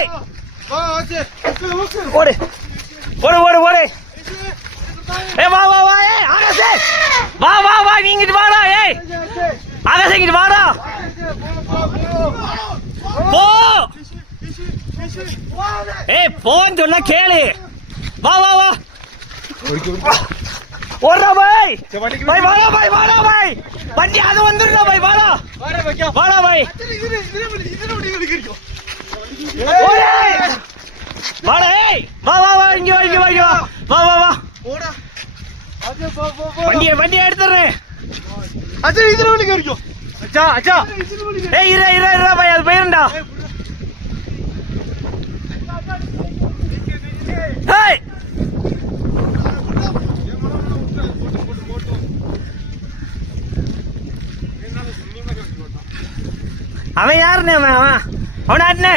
ஏய் ஓடு ஓடு ஓடு ஓடு ஏய் வா வா வா ஏய் ஆகாஷ் வா வா வா நீ இங்கிட்டு வாடா ஏய் ஆகாஷ் இங்கிட்டு வாடா போ ஏய் போன்னு சொன்னா கேளு வா வா வா ஓடுறா பாய் பாய் வாடா பாய் வாடா பாய் வண்டி அது வந்துடுறா பாய் வாடா வாடா பாய் வாடா ஏய் வா வா வா இங்க வா இங்க வா இங்க வா வா வா வா ஓடா வண்டியை எடுத்துறேன் அச்சா இதுல வண்டி கேறிக்கோ அச்சா அச்சா ஏய் இரு இரு இரு பாய் அது போயிரண்டா ஏய் அவன் யாருன்னு அவன் அவனாட்னே